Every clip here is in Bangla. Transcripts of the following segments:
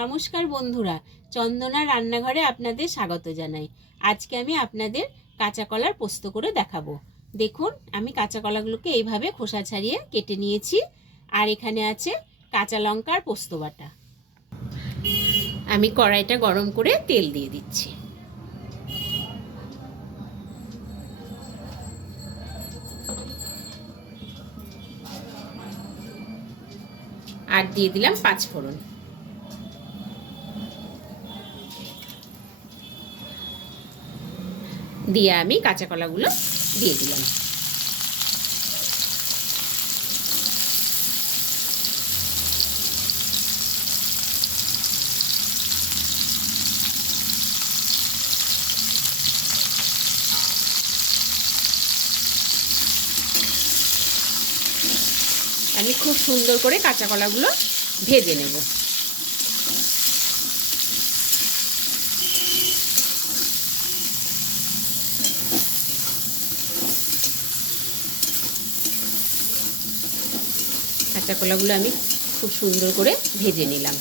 নমস্কার বন্ধুরা, চন্দনা রান্নাঘরে আপনাদের স্বাগত জানাই। আজকে আমি আপনাদের কাঁচা কলার পোস্ত করে দেখাবো। দেখুন, আমি কাঁচা কলাগুলোকে এইভাবে খোসা ছাড়িয়ে কেটে নিয়েছি, আর এখানে আছে কাঁচা লঙ্কার পোস্ত বাটা। আমি কড়াইটা গরম করে তেল দিয়ে দিচ্ছি। আর দিয়ে দিলাম পাঁচ ফোড়ন দিয়ে আমি কাঁচা কলাগুলো দিয়ে দিলাম। আমি খুব সুন্দর করে কাঁচা কলাগুলো ভেজে নেব। কাঁচা কলাগুলো আমি খুব সুন্দর করে ভেজে নিলাম।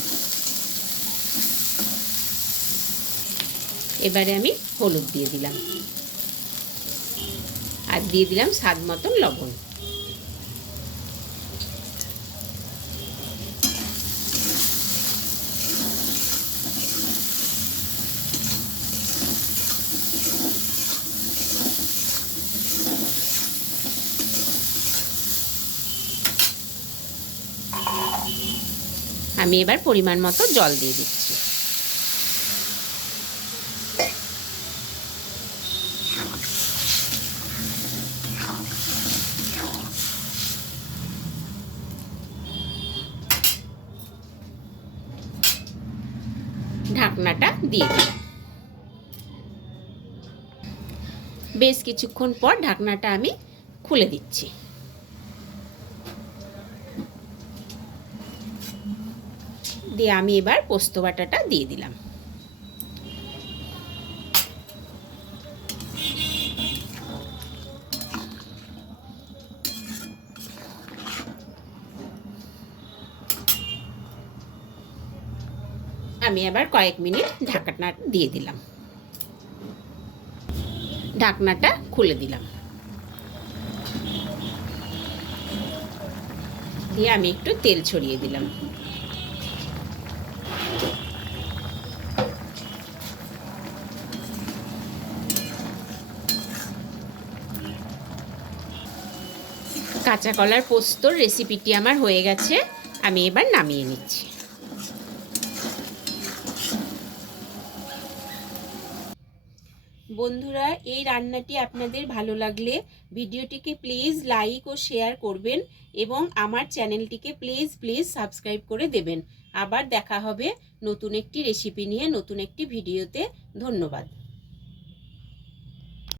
এবারে আমি হলুদ দিয়ে দিলাম। আর দিয়ে দিলাম স্বাদ মতন লবণ। আমি এবার পরিমাণ মতো জল দিয়ে দিচ্ছি। ঢাকনাটা দিয়ে দিলাম। বেশ কিছুক্ষণ পর ঢাকনাটা আমি খুলে দিচ্ছি। দিয়ে আমি এবার পোস্ত বাটাটা দিয়ে দিলাম। আমি আবার কয়েক মিনিট ঢাকনা দিয়ে দিলাম। ঢাকনাটা খুলে দিলাম। দিয়ে আমি একটু তেল ছড়িয়ে দিলাম। কাঁচা কলার পোস্তর রেসিপিটি আমার হয়ে গেছে, আমি এবার নামিয়ে নিচ্ছি। বন্ধুরা, এই রান্নাটি আপনাদের ভালো লাগলে ভিডিওটিকে প্লিজ লাইক ও শেয়ার করবেন এবং আমার চ্যানেলটিকে প্লিজ প্লিজ সাবস্ক্রাইব করে দেবেন। আবার দেখা হবে নতুন একটি রেসিপি নিয়ে, নতুন একটি ভিডিওতে। ধন্যবাদ।